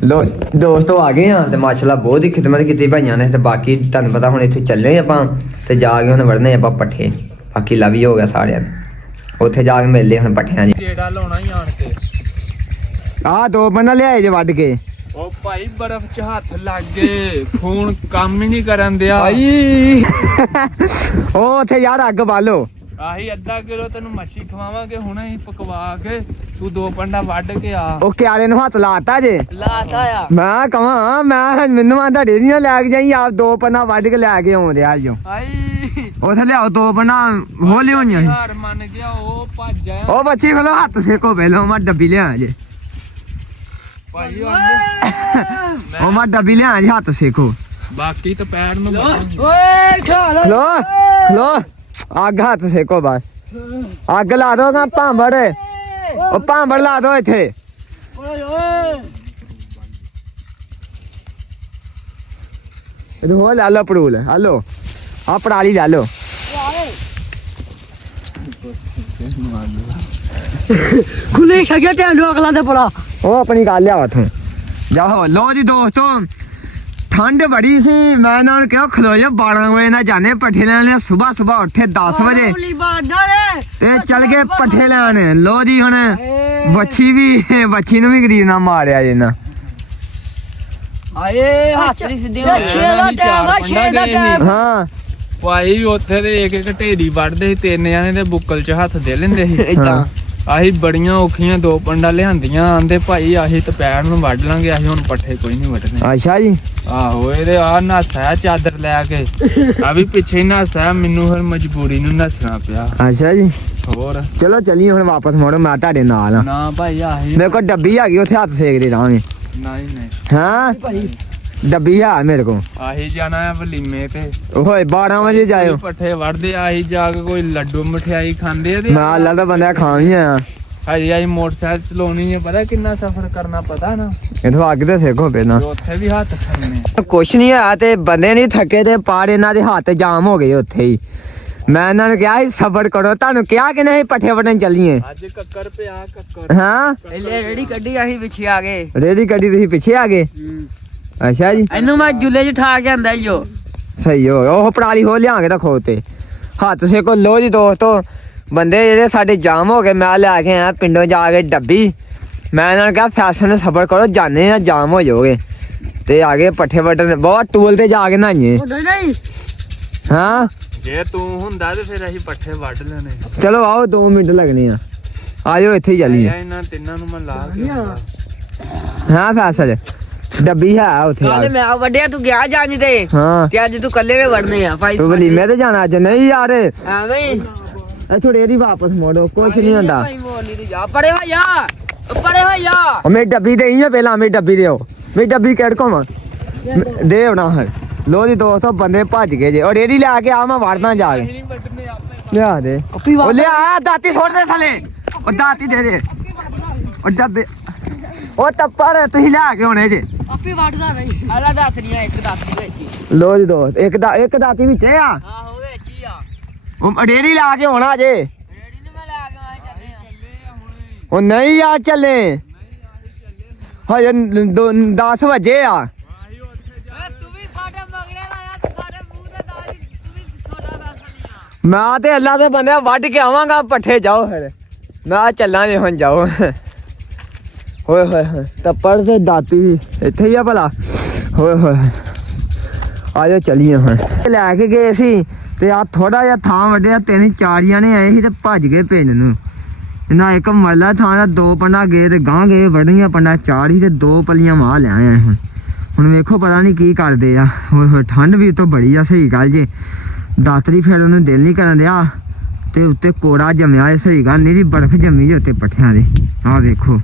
ਲੋ ਦੋਸਤੋ ਆ ਗਏ ਆ ਤੇ ਮਾਸ਼ਾਅੱਲਾ ਬਹੁਤ ਹੀ ਖਿਦਮਤ ਕੀਤੀ ਭਾਈਆਂ ਨੇ ਤੇ ਬਾਕੀ ਤੁਹਾਨੂੰ ਪਤਾ ਹੁਣ ਇੱਥੇ ਚੱਲੇ ਆਪਾਂ ਤੇ ਜਾ ਕੇ ਹੁਣ ਵੜਨੇ ਆਪਾਂ ਪੱਠੇ ਬਾਕੀ ਲਵੀ ਹੋ ਗਿਆ ਸਾਰਿਆਂ ਨੂੰ ਉੱਥੇ ਜਾ ਕੇ ਮਿਲਦੇ ਹੁਣ ਪੱਠਿਆਂ ਜੀ ਜਿਹੜਾ ਲਾਉਣਾ ਹੀ ਆਣ ਕੇ ਆਹ 2 ਬੰਦਾ ਲਿਆਏ ਜੇ ਵੱਢ ਕੇ ਉਹ ਭਾਈ ਬਰਫ਼ 'ਚ ਹੱਥ ਲੱਗ ਗਏ ਫੋਨ ਕੰਮ ਹੀ ਨਹੀਂ ਕਰਨ ਦਿਆ ਉਹ ਉੱਥੇ ਯਾਰ ਅੱਗ ਬਾਲੋ ਆਹੀ ਅੱਧਾ ਕਿਲੋ ਤੈਨੂੰ ਮੱਛੀ ਖਵਾਵਾਂਗੇ ਹੁਣੇ ਹੀ ਪਕਵਾ ਕੇ ਤੂੰ 2 ਪੰਡਾ ਵੱਢ ਕੇ ਆ ਉਹ ਕਿਆਰੇ ਨੂੰ ਹੱਥ ਲਾਤਾ ਜੇ ਲਾਤਾ ਆ ਮੈਂ ਕਹਾਂ ਮੈਨੂੰ ਆਂਦਾ ਡੇਰੀਆਂ ਲੈ ਕੇ ਜਾਈ ਆਪ 2 ਪੰਨਾ ਵੱਢ ਕੇ ਲੈ ਕੇ ਆਉਂਦੇ ਆ ਜੋ ਆਈ ਉੱਥੇ ਲਿਆਓ 2 ਪੰਨਾ ਹੋਲੀ ਹੋਈਆਂ ਸੀ ਹਾਰ ਮੰਨ ਗਿਆ ਉਹ ਭੱਜ ਆਇਆ ਉਹ ਬੱਚੀ ਖਲੋ ਹੱਥ ਸੇਕੋ ਪਹਿਲਾਂ ਮੈਂ ਡੱਬੀ ਲਿਆ ਜੇ ਭਾਈ ਉਹ ਮੈਂ ਡੱਬੀ ਲਿਆ ਜੀ ਹੱਥ ਸੇਕੋ ਬਾਕੀ ਤਾਂ ਪੈਰ ਨੂੰ ਓਏ ਖਾ ਲੋ ਖਲੋ ਅੱਗ ਹੱਥ ਸੇਕੋ ਬਸ ਅੱਗ ਲਾ ਦੋ ਨਾ ਭਾਂਬੜ ਉਹ ਭਾਂਬੜ ਲਾ ਦੋ ਇੱਥੇ ਇਹ ਹੋ ਲਾ ਲੋ ਪੜੂਲ ਹਲੋ ਆ ਪੜਾਲੀ ਲਾ ਲੋ ਖੁੱਲੇ ਛੱਗਿਆ ਟੈਂ ਨੂੰ ਅਗਲਾ ਦੇ ਪੜਾ ਉਹ ਆਪਣੀ ਗੱਲ ਲਿਆ ਉਥੋਂ ਜਾਓ ਲੋ ਜੀ ਦੋਸਤੋ ਠੰਡ ਬੜੀ ਸੀ ਮੈਂ ਇਹਨਾਂ ਨੂੰ ਕਿਹਾ ਖਲੋ ਜਾ 12 ਵਜੇ ਨਾਲ ਜਾਣੇ ਪੱਠੇ ਲੈਣ ਸਵੇਰ ਉੱਠੇ 10 ਵਜੇ ਤੇ ਚੱਲ ਗਏ ਪੱਠੇ ਲੈਣ ਲੋ ਜੀ ਹੁਣ ਵੱਛੀ ਨੂੰ ਵੀ ਗਰੀਬ ਨਾ ਮਾਰਿਆ ਜੇ ਨਾ ਆਏ ਹੱਥ ਨਹੀਂ ਸਿੱਧੇ ਹੋ 6 ਦਾ ਟਾਈਮ ਆ 6 ਦਾ ਟਾਈਮ ਹਾਂ ਭਾਈ ਉੱਥੇ ਦੇ ਇੱਕ ਢੇਰੀ ਵੱਢਦੇ ਸੀ 3 ਜਣੇ ਦੇ ਬੁੱਕਲ 'ਚ ਹੱਥ ਦੇ ਲੈਂਦੇ ਸੀ ਏਦਾਂ ਆਹੀ ਬੜੀਆਂ ਔਖੀਆਂ 2 ਪੰਡਾ ਲਿਆਂਦੀਆਂ ਆਂਦੇ ਭਾਈ ਆਹੀ ਤੇ ਪੈਰ ਨੂੰ ਵੱਢ ਲਾਂਗੇ ਆਹੀ ਹੁਣ ਪੱਠੇ ਕੋਈ ਨਹੀਂ ਵੱਢਣੇ ਅੱਛਾ ਜੀ ਆਹੋ ਇਹਦੇ ਆ ਨੱਸਾ ਚਾਦਰ ਲੈ ਕੇ ਆ ਵੀ ਪਿੱਛੇ ਨੱਸਾ ਮੈਨੂੰ ਫਿਰ ਮਜਬੂਰੀ ਨੂੰ ਨੱਸਣਾ ਪਿਆ ਅੱਛਾ ਜੀ ਹੋਰ ਚਲੋ ਚੱਲੀਏ ਹੁਣ ਵਾਪਸ ਮੁੜੋ ਮੈਂ ਤੁਹਾਡੇ ਨਾਲ ਆ ਨਾ ਭਾਈ ਆਹੀ ਮੇਰੇ ਕੋਲ ਡੱਬੀ ਹੈਗੀ ਉੱਥੇ ਹੱਥ ਸੇਕਦੇ ਰਹਾਂਗੇ ਨਹੀਂ ਹਾਂ ਡੱਬੀ ਆ ਮੇਰੇ ਕੋਲ ਆਹੀ ਜਾਣਾ ਹੈ ਵਲੀਮੇ ਤੇ ਓਏ 12 ਵਜੇ ਜਾਇਓ ਪੱਠੇ ਵੱਢਦੇ ਆਹੀ ਜਾ ਕੇ ਕੋਈ ਲੱਡੂ ਮਠਿਆਈ ਖਾਂਦੇ ਆ ਮੈਂ ਅੱਲਾ ਦਾ ਬੰਦਾ ਖਾਂ ਵੀ ਆ ਹਜੇ ਆਈ ਮੋਟਰਸਾਈਕਲ ਚਲਾਉਣੀ ਹੈ ਪਤਾ ਕਿੰਨਾ ਸਫ਼ਰ ਕਰਨਾ ਪਤਾ ਨਾ ਇਥੋਂ ਅੱਗ ਤੇ ਸੇਕੋ ਪਹਿਲਾਂ ਤੇ ਉੱਥੇ ਵੀ ਹੱਥ ਖੜਨੇ ਕੁਛ ਨਹੀਂ ਆ ਤੇ ਬੰਦੇ ਨਹੀਂ ਥੱਕੇ ਤੇ ਪਾੜ ਇਹਨਾਂ ਦੇ ਹੱਥ ਜਾਮ ਹੋ ਗਏ ਉੱਥੇ ਹੀ ਮੈਂ ਇਹਨਾਂ ਨੂੰ ਕਿਹਾ ਸੀ ਸਬਰ ਕਰੋ ਤੁਹਾਨੂੰ ਕਿਹਾ ਕਿ ਨਹੀਂ ਪੱਠੇ ਵੱਢਣ ਚੱਲੀਏ ਅੱਜ ਕੱਕਰ ਪਿਆ ਕੱਕਰ ਹਾਂ ਪਹਿਲੇ ਰੇੜੀ ਕੱਢੀ ਅਸੀਂ ਪਿੱਛੇ ਆ ਗਏ ਰੇੜੀ ਗੱਡੀ ਤੁਸੀਂ ਪਿੱਛੇ ਆ ਗਏ ਅੱਛਾ ਜੀ ਇਹਨੂੰ ਮੈਂ ਜੁੱਲੇ 'ਚ ਠਾ ਕੇ ਆਂਦਾ ਈਓ ਸਹੀ ਹੋ ਉਹ ਪਰਾਲੀ ਹੋ ਲਿਆ ਕੇ ਰੱਖੋ ਤੇ ਹੱਥ ਸੇਕੋ ਲੋ ਜੀ ਦੋਸਤੋ ਬੰਦੇ ਜਿਹੜੇ ਸਾਡੇ ਜਾਮ ਹੋ ਗਏ ਮੈਂ ਲੈ ਕੇ ਆਇਆ ਪਿੰਡੋਂ ਜਾ ਕੇ ਡੱਬੀ ਮੈਂ ਇਹਨਾਂ ਨੂੰ ਕਿਹਾ ਫੈਸ਼ਨ ਸਬਰ ਕਰੋ ਜਾਣੇ ਆ ਜਾਮ ਹੋ ਜਾਓਗੇ ਤੇ ਆ ਗਏ ਪੱਠੇ ਵੱਢਣ ਬਹੁਤ ਟੂਲ ਤੇ ਜਾ ਕੇ ਨਹਾਈਏ ਨਹੀਂ ਹਾਂ ਜੇ ਤੂੰ ਹੁੰਦਾ ਤੇ ਫਿਰ ਅਸੀਂ ਪੱਠੇ ਵੱਢ ਲੈਣੇ ਚਲੋ ਆਓ 2 ਮਿੰਟ ਲੱਗਣੇ ਆ ਆਜੋ ਇੱਥੇ ਹੀ ਚੱਲੀਏ ਇਹਨਾਂ ਤਿੰਨਾਂ ਨੂੰ ਮੈਂ ਲਾ ਕੇ ਹਾਂ ਫੈਸਲ ਡੱਬੀ ਹੈ ਉੱਥੇ ਕੱਲ ਮੈਂ ਵੱਡਿਆ ਤੂੰ ਗਿਆ ਜਾਂਜ ਤੇ ਹਾਂ ਤੇ ਅੱਜ ਤੂੰ ਕੱਲੇ ਨੇ ਵੜਨੇ ਆ ਭਾਈ ਤੂੰ ਵਲੀਮੇ ਤੇ ਜਾਣਾ ਅੱਜ ਨਹੀਂ ਯਾਰ ਐਵੇਂ ਹੀ ਇੱਥੋਂ ਰੇੜੀ ਵਾਪਸ ਮੋੜੋ ਕੁਛ ਨਹੀਂ ਹੁੰਦਾ ਭਾਈ ਮੋਰਨੀ ਤੂੰ ਜਾ ਪੜੇ ਹੋ ਜਾ ਪੜੇ ਹੋ ਜਾ ਉਹ ਮੇਰੀ ਡੱਬੀ ਦੇ ਹੀ ਪਹਿਲਾਂ ਮੇਰੀ ਡੱਬੀ ਦਿਓ ਮੇਰੀ ਡੱਬੀ ਕਿਹੜ ਕੋਵਾਂ ਦੇ ਹੋਣਾ ਹੁਣ ਲੋ ਜੀ ਦੋਸਤੋ ਬੰਦੇ ਭੱਜ ਗਏ ਜੇ ਉਹ ਰੇੜੀ ਲੈ ਕੇ ਆ ਮੈਂ ਵੜਦਾ ਜਾ ਕੇ ਲਿਆ ਦੇ ਉਹ ਲਿਆ ਦਾਤੀ ਸੁੱਟ ਦੇ ਥੱਲੇ ਉਹ ਦਾਤੀ ਦੇ ਦੇ ਉਹ ਡੱਬੇ ਉਹ ਤੱਪੜ ਤੁਸੀਂ ਲਿਆ ਕੇ ਹੋਣੇ ਜੇ ਆਪੇ ਵੜਦਾ ਨਹੀਂ ਆਲਾ ਦਾਤਰੀਆਂ ਇੱਕ ਦਾਤੀ ਵਿੱਚ ਲੋ ਜੀ ਦੋਸਤ ਇੱਕ ਦਾਤੀ ਵਿੱਚ ਆ ਆਹੋ ਵਿੱਚ ਹੀ ਆ ਉਹ ਰੇੜੀ ਲਾ ਕੇ ਹੋਣਾ ਜੇ ਰੇੜੀ ਨੂੰ ਮੈਂ ਲੈ ਕੇ ਆਏ ਚੱਲੇ ਆ ਉਹ ਨਹੀਂ ਯਾਰ ਚੱਲੇ ਹਜੇ 10 ਵਜੇ ਆ ਤੂੰ ਵੀ ਸਾਡੇ ਮਗਰੇ ਲਾਇਆ ਤੇ ਸਾਡੇ ਮੂੰਹ ਤੇ ਦਾਜ ਤੂੰ ਵੀ ਛੋਟਾ ਵੈਸਾ ਨਹੀਂ ਆ ਮੈਂ ਤੇ ਅੱਲਾ ਦੇ ਬੰਦੇ ਵੱਢ ਕੇ ਆਵਾਂਗਾ ਪੱਠੇ ਜਾਓ ਫਿਰ ਮੈਂ ਚੱਲਾਂ ਜੇ ਹੁਣ ਜਾਓ ਹੋਏ ਹੋਏ ਤੱਪੜ ਤੇ ਦਾਤੀ ਇੱਥੇ ਹੀ ਆ ਭਲਾ ਹੋਏ ਹੋਏ ਆਜੋ ਚੱਲੀਏ ਹੁਣ ਲੈ ਕੇ ਗਏ ਸੀ ਤੇ ਆ ਥੋੜਾ ਜਿਹਾ ਥਾਂ ਵੱਢਿਆ 3-4 ਜਣੇ ਆਏ ਸੀ ਤੇ ਭੱਜ ਗਏ ਪਿੰਡ ਨੂੰ ਇਹਨਾਂ ਇੱਕ ਮਰਲਾ ਥਾਂ ਦਾ 2 ਪੰਡਾ ਗਏ ਤੇ ਗਾਂ ਗਏ ਵੱਢੀਆਂ ਪੰਡਾ 4 ਹੀ ਤੇ 2 ਪਲੀਆਂ ਮਾਹ ਲਿਆਏ ਹੁਣ ਵੇਖੋ ਪਤਾ ਨਹੀਂ ਕੀ ਕਰਦੇ ਆ ਹੋਏ ਹੋਏ ਠੰਡ ਵੀ ਉਤੋਂ ਬੜੀ ਆ ਸਹੀ ਗੱਲ ਜੇ ਦਾਤਰੀ ਫਿਰ ਉਹਨੂੰ ਦਿਲ ਨਹੀਂ ਕਰਨ ਦਿਆ ਤੇ ਉੱਤੇ ਕੋੜਾ ਜੰਮਿਆ ਇਹ ਸਹੀ ਗੱਲ ਨਹੀਂ ਬਰਫ਼ ਜੰਮੀ ਜੇ ਉੱਤੇ ਪੱਠਿਆਂ ਦੇ ਆਹ ਵੇਖੋ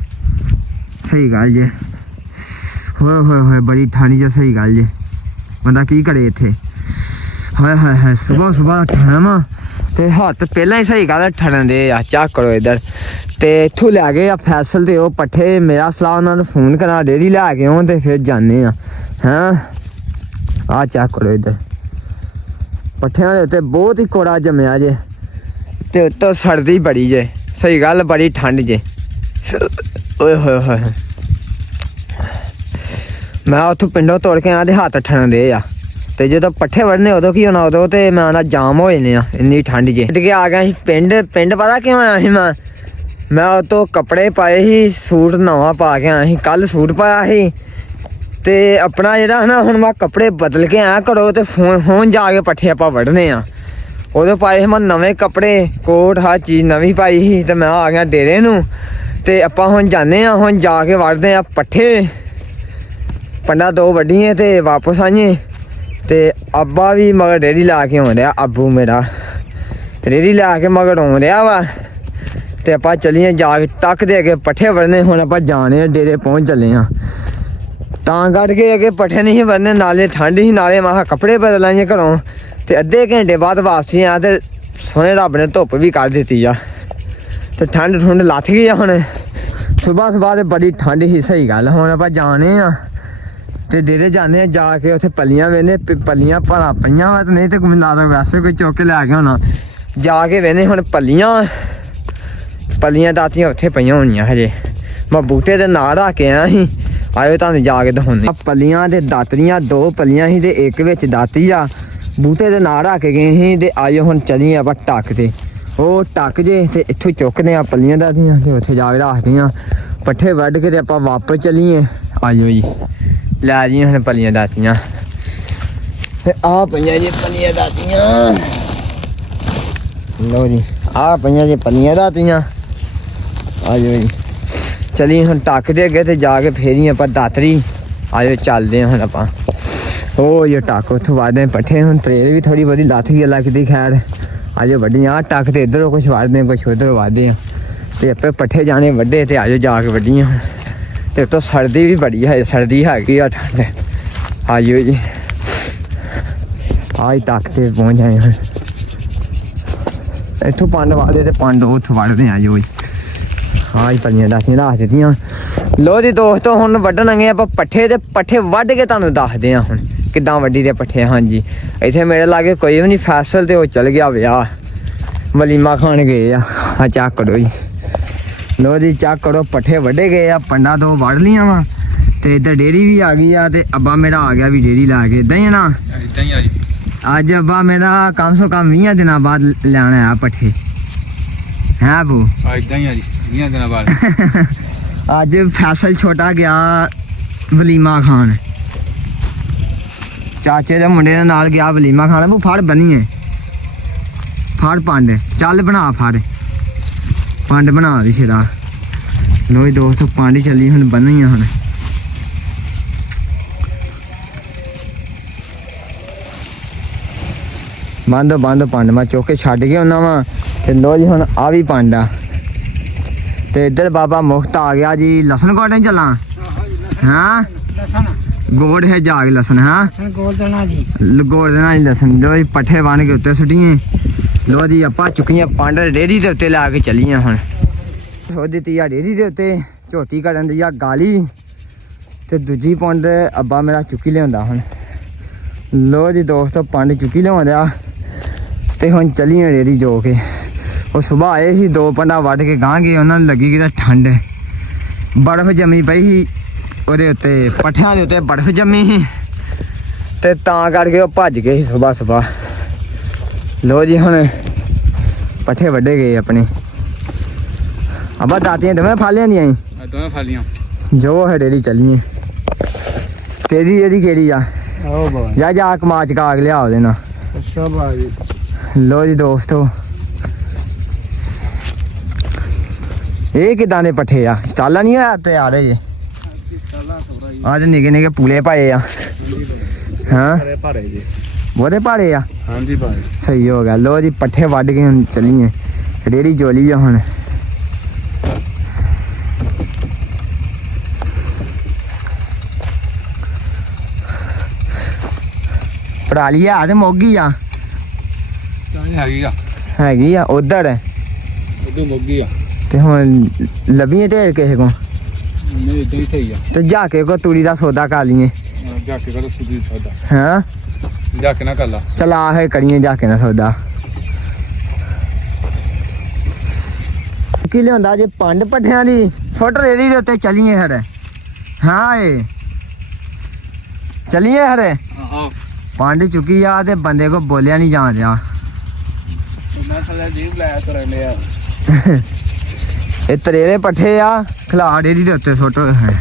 ਸਹੀ ਗੱਲ ਜੇ ਹੋਏ ਹੋਏ ਹੋਏ ਬੜੀ ਠੰਡ ਜੇ ਸਹੀ ਗੱਲ ਜੇ ਬੰਦਾ ਕੀ ਕਰੇ ਇੱਥੇ ਹਾਏ ਹਾਏ ਹਾਏ ਸਵੇਰ ਠਾਣਾ ਤੇ ਹੱਥ ਪਹਿਲਾਂ ਹੀ ਸਹੀ ਗੱਲ ਠੜਨ ਦੇ ਆ ਚੱਕ ਕਰੋ ਇਧਰ ਤੇ ਇੱਥੋਂ ਲੈ ਗਏ ਆ ਫੈਸਲ ਤੇ ਉਹ ਪੱਠੇ ਮੇਰਾ ਸਲਾਹ ਉਹਨਾਂ ਨੂੰ ਫੋਨ ਕਰਾ ਡੇਰੀ ਲੈ ਕੇ ਆਉਂ ਤੇ ਫਿਰ ਜਾਂਦੇ ਆ ਹਾਂ ਆ ਚੱਕ ਕਰੋ ਇਧਰ ਪੱਠਿਆਂ ਦੇ ਉੱਤੇ ਬਹੁਤ ਹੀ ਕੋੜਾ ਜੰਮਿਆ ਜੇ ਤੇ ਉੱਤੋਂ ਸਰਦੀ ਬੜੀ ਜੇ ਸਹੀ ਗੱਲ ਬੜੀ ਠੰਡ ਜੇ ਓਏ ਹੋਏ ਹੋਏ ਮੈਂ ਉੱਥੋਂ ਪਿੰਡੋਂ ਤੋੜ ਕੇ ਆ ਤੇ ਹੱਥ ਠੜਨ ਦੇ ਆ ਤੇ ਜਦੋਂ ਪੱਠੇ ਵੜਨੇ ਉਦੋਂ ਕੀ ਹੋਣਾ ਉਦੋਂ ਤੇ ਮੈਂ ਨਾ ਜਾਮ ਹੋ ਜਾਨੇ ਆ ਇੰਨੀ ਠੰਡ ਜੇ ਕੇ ਆ ਗਿਆ ਸੀ ਪਿੰਡ ਪਤਾ ਕਿਉਂ ਆਇਆ ਸੀ ਮੈਂ ਉਤੋਂ ਕੱਪੜੇ ਪਾਏ ਸੀ ਸੂਟ ਨਵਾਂ ਪਾ ਕੇ ਆਇਆ ਸੀ ਕੱਲ ਸੂਟ ਪਾਇਆ ਸੀ ਤੇ ਆਪਣਾ ਜਿਹੜਾ ਨਾ ਹੁਣ ਮੈਂ ਕੱਪੜੇ ਬਦਲ ਕੇ ਆਇਆ ਘਰੋਂ ਤੇ ਫੋਨ ਜਾ ਕੇ ਪੱਠੇ ਆਪਾਂ ਵੜਨੇ ਆ ਉਦੋਂ ਪਾਏ ਸੀ ਮੈਂ ਨਵੇਂ ਕੱਪੜੇ ਕੋਟ ਹਰ ਚੀਜ਼ ਨਵੀਂ ਪਾਈ ਸੀ ਤੇ ਮੈਂ ਆ ਗਿਆ ਡੇਰੇ ਨੂੰ ਤੇ ਆਪਾਂ ਹੁਣ ਜਾਂਦੇ ਆ ਹੁਣ ਜਾ ਕੇ ਵੜਦੇ ਆ ਪੱਠੇ ਪੰਡਾ 2 ਵੱਢੀਆਂ ਤੇ ਵਾਪਸ ਆਈਏ ਤੇ ਅੱਬਾ ਵੀ ਮਗਰ ਰੇੜੀ ਲਾ ਕੇ ਆਉਣ ਰਿਹਾ ਅੱਬੂ ਮੇਰਾ ਰੇੜੀ ਲਾ ਕੇ ਮਗਰ ਆਉਣ ਰਿਹਾ ਵਾ ਤੇ ਆਪਾਂ ਚੱਲੀਏ ਜਾ ਕੇ ਟੱਕ ਦੇ ਅੱਗੇ ਪੱਠੇ ਵੜਨੇ ਹੁਣ ਆਪਾਂ ਜਾਣੇ ਆ ਡੇਰੇ ਪਹੁੰਚ ਚੱਲੇ ਆ ਤਾਂ ਕੱਢ ਕੇ ਅੱਗੇ ਪੱਠੇ ਨਹੀਂ ਵੜਨੇ ਨਾਲੇ ਠੰਡ ਸੀ ਨਾਲੇ ਮੈਂ ਕੱਪੜੇ ਬਦਲਾਂਗੇ ਘਰੋਂ ਤੇ ਅੱਧੇ ਘੰਟੇ ਬਾਅਦ ਵਾਪਸੀ ਆ ਤੇ ਸੋਹਣੇ ਰੱਬ ਨੇ ਧੁੱਪ ਵੀ ਕੱਢ ਦਿੱਤੀ ਆ ਤੇ ਠੰਡ ਲੱਥ ਗਈ ਆ ਹੁਣ ਸਵੇਰ ਤੇ ਬੜੀ ਠੰਡ ਸੀ ਸਹੀ ਗੱਲ ਹੁਣ ਆਪਾਂ ਜਾਣੇ ਆ ਤੇ ਡੇਰੇ ਜਾਂਦੇ ਆ ਜਾ ਕੇ ਉੱਥੇ ਪੱਲੀਆਂ ਵੇਨੇ ਪੱਲੀਆਂ ਭਲਾ ਪਈਆਂ ਵਾ ਤੇ ਨਹੀਂ ਤੇ ਮੈਨੂੰ ਲੱਗਦਾ ਵੈਸੇ ਕੋਈ ਚੁੱਕ ਕੇ ਲੈ ਕੇ ਹੋਣਾ ਜਾ ਕੇ ਵੇਨੇ ਹੁਣ ਪੱਲੀਆਂ ਦਾਤੀਆਂ ਉੱਥੇ ਪਈਆਂ ਹੋਣੀਆਂ ਹਜੇ ਮੈਂ ਬੂਟੇ ਦੇ ਨਾਲ ਰੱਖ ਕੇ ਆਇਆ ਸੀ ਆਇਓ ਤੁਹਾਨੂੰ ਜਾ ਕੇ ਦਿਖਾਉਂਦੇ ਪੱਲੀਆਂ ਤੇ ਦਾਤਰੀਆਂ 2 ਪੱਲੀਆਂ ਸੀ ਤੇ ਇੱਕ ਵਿੱਚ ਦਾਤੀ ਆ ਬੂਟੇ ਦੇ ਨਾਲ ਰੱਖ ਕੇ ਗਏ ਸੀ ਤੇ ਆਇਓ ਹੁਣ ਚੱਲੀਏ ਆਪਾਂ ਟੱਕ ਤੇ ਉਹ ਟੱਕ ਜੇ ਤੇ ਇੱਥੋਂ ਚੁੱਕਦੇ ਆ ਪੱਲੀਆਂ ਦਾਤੀਆਂ ਤੇ ਉੱਥੇ ਜਾ ਕੇ ਰੱਖਦੇ ਆ ਪੱਠੇ ਵੱਢ ਕੇ ਤੇ ਆਪਾਂ ਵਾਪਸ ਚੱਲੀਏ ਆਇਓ ਜੀ ਲੈ ਜੀ ਹੁਣ ਪੱਲੀਆਂ ਦਾਤੀਆਂ ਤੇ ਆ ਪਈਆਂ ਜੀ ਪੱਲੀਆਂ ਦਾਤੀਆਂ ਲਓ ਜੀ ਆ ਪਈਆਂ ਜੀ ਪੱਲੀਆਂ ਦਾਤੀਆਂ ਆਜੋ ਜੀ ਚਲੀ ਹੁਣ ਟੱਕ ਦੇ ਅੱਗੇ ਤੇ ਜਾ ਕੇ ਫੇਰੀ ਆਪਾਂ ਦਾਤਰੀ ਆਜੋ ਚੱਲਦੇ ਹਾਂ ਹੁਣ ਆਪਾਂ ਉਹ ਇਹ ਟੱਕ ਉੱਥੋਂ ਵਾੜਦੇ ਪੱਠੇ ਹੁਣ ਟ੍ਰੇਨ ਵੀ ਥੋੜੀ ਬਹੁਤੀ ਲੱਥ ਗਈ ਅੱਲਾ ਕਿਤੇ ਖੈਰ ਆਜੋ ਵੱਡੀਆਂ ਟੱਕ ਤੇ ਇੱਧਰੋਂ ਕੁਛ ਵਾੜਦੇ ਕੁਛ ਉੱਧਰੋਂ ਵਾੜਦੇ ਆ ਤੇ ਆਪੇ ਪੱਠੇ ਜਾਣੇ ਵੱਡੇ ਤੇ ਆਜੋ ਜਾ ਕੇ ਵੱਡੀਆਂ ਤੇ ਤੋਂ ਸਰਦੀ ਵੀ ਬੜੀ ਹੈ ਸਰਦੀ ਹੈਗੀ ਆ ਠੰਡ ਆਜੋ ਜੀ ਆਈ ਤੱਕ ਤੇ ਪਹੁੰਚ ਜਾਏ ਹੁਣ ਇੱਥੋਂ ਪੰਡ ਵਾਲੇ ਤੇ ਪੰਡ ਉੱਥੋਂ ਵੜਦੇ ਆ ਜੀ ਆਈ ਪੱਲੀਆਂ ਦਾਤੀਆਂ ਰੱਖ ਦਿੱਤੀਆਂ ਲੋ ਜੀ ਦੋਸਤੋ ਹੁਣ ਵੱਢਣਗੇ ਆਪਾਂ ਪੱਠੇ ਤੇ ਪੱਠੇ ਵੱਢ ਕੇ ਤੁਹਾਨੂੰ ਦੱਸਦੇ ਆ ਹੁਣ ਕਿੱਦਾਂ ਵੱਢੀ ਦੇ ਪੱਠੇ ਹਾਂਜੀ ਇੱਥੇ ਮੇਰੇ ਲਾਗੇ ਕੋਈ ਵੀ ਨਹੀਂ ਫੈਸਲ ਤੇ ਉਹ ਚਲ ਗਿਆ ਵਿਆਹ ਵਲੀਮਾ ਖਾਣ ਗਏ ਆ ਚੱਕ ਕਰੋ ਜੀ ਲੋ ਜੀ ਚੱਕ ਕਰੋ ਪੱਠੇ ਵੱਢੇ ਗਏ ਆ ਪੰਡਾ 2 ਵੱਢ ਲੀਆਂ ਵਾ ਤੇ ਇੱਧਰ ਡੇਰੀ ਵੀ ਆ ਗਈ ਆ ਤੇ ਅੱਬਾ ਮੇਰਾ ਆ ਗਿਆ ਵੀ ਡੇਰੀ ਲਾ ਕੇ ਇਦਾਂ ਹੀ ਆ ਨਾ ਇਦਾਂ ਹੀ ਆ ਜੀ ਅੱਜ ਅੱਬਾ ਮੇਰਾ ਕਮ ਸੋ ਕਮ 20 ਦਿਨਾਂ ਬਾਅਦ ਲੈਣਾ ਆ ਪੱਠੇ ਹੈ ਬੂ ਇਦਾਂ ਹੀ ਆ ਜੀ 20 ਦਿਨਾਂ ਬਾਅਦ ਅੱਜ ਫੈਸਲ ਛੋਟਾ ਗਿਆ ਵਲੀਮਾ ਖਾਨ ਚਾਚੇ ਦੇ ਮੁੰਡੇ ਦੇ ਨਾਲ ਗਿਆ ਵਲੀਮਾ ਖਾਨ ਉਹ ਫੜ ਬੰਨੀਏ ਫੜ ਪੰਡ ਚੱਲ ਬਣਾ ਫੜ ਪੰਡ ਬਣਾ ਵੀ ਛੇੜਾ ਲੋਈ ਦੋਸਤੋ ਪੰਡ ਚੱਲੀ ਹੁਣ ਬੰਨੀ ਆ ਹੁਣ ਬੰਦ ਪੰਡ ਮੈਂ ਚੁੱਕ ਕੇ ਛੱਡ ਕੇ ਉਹਨਾਂ ਵਾ ਤੇ ਲੋ ਜੀ ਹੁਣ ਆ ਵੀ ਪੰਡ ਆ ਤੇ ਇੱਧਰ ਬਾਬਾ ਮੁਖਤ ਆ ਗਿਆ ਜੀ ਲਸਣ ਕੋਟੇ ਚੱਲਾਂ ਹਾਂ ਗੋੜ ਹੈ ਜਾਗ ਲਸਣ ਹਾਂ ਗੋੜ ਦੇਣਾ ਜੀ ਲਸਣ ਲੋ ਜੀ ਪੱਠੇ ਬਣ ਕੇ ਉੱਤੇ ਸੁੱਟੀਏ ਲੋ ਜੀ ਆਪਾਂ ਚੁੱਕੀਆਂ ਪੰਡ ਰੇੜੀ ਦੇ ਉੱਤੇ ਲਾ ਕੇ ਚੱਲੀਆਂ ਹੁਣ ਹੋ ਦਿੱਤੀ ਆ ਰੇੜੀ ਦੇ ਉੱਤੇ ਝੋਟੀ ਕੱਢਣ ਦੀ ਆ ਗਾਲੀ ਤੇ ਦੂਜੀ ਪੰਡ ਅੱਬਾ ਮੇਰਾ ਚੁੱਕੀ ਲਿਆਉਂਦਾ ਹੁਣ ਲੋ ਜੀ ਦੋਸਤੋ ਪੰਡ ਚੁੱਕੀ ਲਿਆਉਂਦਾ ਤੇ ਹੁਣ ਚੱਲੀਏ ਰੇੜੀ ਜੋ ਕੇ ਉਹ ਸੁਬਾਹ ਆਏ ਸੀ 2 ਪੰਡਾ ਵੱਢ ਕੇ ਗਾਂ ਗਏ ਉਹਨਾਂ ਨੂੰ ਲੱਗੀ ਕਿਤੇ ਠੰਡ ਬਰਫ਼ ਜੰਮੀ ਪਈ ਸੀ ਉਹਦੇ ਉੱਤੇ ਪੱਠਿਆਂ ਦੇ ਉੱਤੇ ਬਰਫ਼ ਜੰਮੀ ਸੀ ਤੇ ਤਾਂ ਕਰਕੇ ਉਹ ਭੱਜ ਗਏ ਸੀ ਸੁਬਾਹ ਲੋ ਜੀ ਹੁਣ ਪੱਠੇ ਵੱਢੇ ਗਏ ਆਪਣੇ ਅੱਬਾ ਦਾਤੀਆਂ ਦੋਵੇਂ ਫਾਲੀਆਂ ਦੀਆਂ ਦੋਵੇਂ ਫਾਲੀਆਂ ਜੋ ਹੈ ਡੇਰੀ ਚੱਲੀਏ ਤੇਰੀ ਜਿਹੜੀ ਕਿਹੜੀ ਆ ਜਾ ਕਮਾਚ ਕਾਗ ਲਿਆ ਉਹਦੇ ਨਾਲ ਅੱਛਾ ਬਾਜੀ ਲੋ ਜੀ ਦੋਸਤੋ ਇਹ ਕਿਦਾਂ ਦੇ ਪੱਠੇ ਆ ਸਟਾਲਾ ਨਹੀਂ ਆ ਤੇ ਆ ਰਹੇ ਜੇ ਅੱਜ ਨਿੱਕੇ ਪੂਲੇ ਪਾਏ ਆ ਹਾਂ ਭਾਰੇ ਜੀ ਉਹਦੇ ਪਾੜੇ ਆ ਹਾਂਜੀ ਭਾਈ ਸਹੀ ਹੋ ਗਿਆ ਲੋ ਜੀ ਪੱਠੇ ਵੱਢ ਕੇ ਹੁਣ ਚੱਲੀਏ ਰੇੜੀ ਜੋਲੀ ਆ ਹੁਣ ਪੜਾਲੀ ਆ ਤੇ ਮੋਗੀ ਆ ਹੈਗੀ ਆ ਉਧਰ ਉਦੋਂ ਮੋਗੀ ਆ ਤੇ ਹੁਣ ਲੱਭੀਏ ਢੇਰ ਕਿਸੇ ਕੋ ਨਹੀਂ ਇਦਾਂ ਹੀ ਸਹੀ ਆ ਤੇ ਜਾ ਕੇ ਕੋ ਤੂੜੀ ਦਾ ਸੌਦਾ ਕਰ ਲਈਏ ਜਾ ਕੇ ਕਰ ਸੁਦੀ ਸੌਦਾ ਹਾਂ ਜਾ ਕੇ ਨਾ ਕਰ ਲਾ ਚਲ ਆ ਹੈ ਕਰੀਏ ਜਾ ਕੇ ਨਾ ਸੌਦਾ ਕੀ ਲਿਆਉਂਦਾ ਜੇ ਪੰਡ ਪੱਠਿਆਂ ਦੀ ਸੁੱਟ ਰੇੜੀ ਦੇ ਉੱਤੇ ਚੱਲੀਏ ਹੜੇ ਹਾਂ ਏ ਚੱਲੀਏ ਹੜੇ ਹਾਂ ਪੰਡ ਚੁੱਕੀ ਆ ਤੇ ਬੰਦੇ ਕੋ ਬੋਲਿਆ ਨਹੀਂ ਜਾਣ ਰਿਹਾ ਮੈਂ ਥੱਲੇ ਜੀਬ ਲਾਇਆ ਕਰਨੇ ਆ ਇਹ ਤਰੇਰੇ ਪੱਠੇ ਆ ਖਲਾ ਡੇਰੀ ਦੇ ਉੱਤੇ ਸੁੱਟ ਹੈ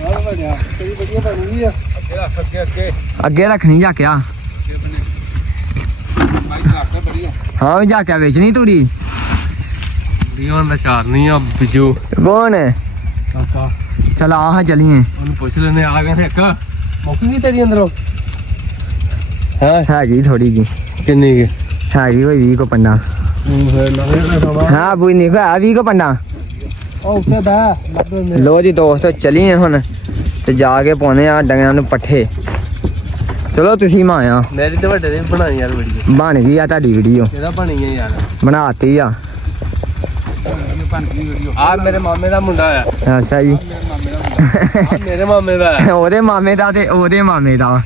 ਹਾਂ ਬਣਿਆ ਤੇਰੀ ਵਧੀਆ ਬਣੀ ਆ ਅੱਗੇ ਰੱਖ ਅੱਗੇ ਰੱਖਣੀ ਜਾ ਕੇ ਆ ਮਾਈਕ ਰੱਖ ਬੜੀਆ ਹਾਂ ਵੀ ਜਾ ਕੇ ਵੇਚਣੀ ਤੂੜੀ ਲੀਓਨ ਦਾ ਚਾਰਨੀ ਆ ਬਿਜੂ ਕੌਣ ਕਾਕਾ ਚਲ ਆ ਹਾਂ ਚੱਲੀਏ ਉਹਨੂੰ ਪੁੱਛ ਲੈਨੇ ਆ ਗਏ ਇੱਕ ਮੁੱਕ ਨਹੀਂ ਤੇਰੀ ਅੰਦਰੋਂ ਹੈਗੀ ਥੋੜੀ ਜੀ ਕਿੰਨੀ ਕੇ ਹੈਗੀ ਕੋਈ 20 ਕੋ ਪੰਡਾ ਹਾਂ ਬੁਈ ਨਹੀਂ ਕੋ 20 ਕੋ ਪੰਡਾ ਉਹ ਉੱਤੇ ਬੈ ਲੋ ਜੀ ਦੋਸਤੋ ਚੱਲੀਏ ਹੁਣ ਤੇ ਜਾ ਕੇ ਪਾਉਣੇ ਆ ਡੰਗਿਆਂ ਨੂੰ ਪੱਠੇ ਚਲੋ ਤੁਸੀਂ ਮਾਇਆ ਮੇਰੀ ਤੇ ਵੱਡੇ ਨੇ ਬਣਾਈ ਯਾਰ ਵੀਡੀਓ ਬਣ ਗਈ ਆ ਤੁਹਾਡੀ ਵੀਡੀਓ ਇਹਦਾ ਬਣੀ ਹੈ ਯਾਰ ਬਣਾਤੀ ਆ ਬਣ ਗਈ ਵੀਡੀਓ ਆ ਮੇਰੇ ਮਾਮੇ ਦਾ ਮੁੰਡਾ ਆ ਅੱਛਾ ਜੀ ਮੇਰੇ ਮਾਮੇ ਦਾ ਉਹਦੇ ਮਾਮੇ ਦਾ ਤੇ ਉਹਦੇ ਮਾਮੇ ਦਾ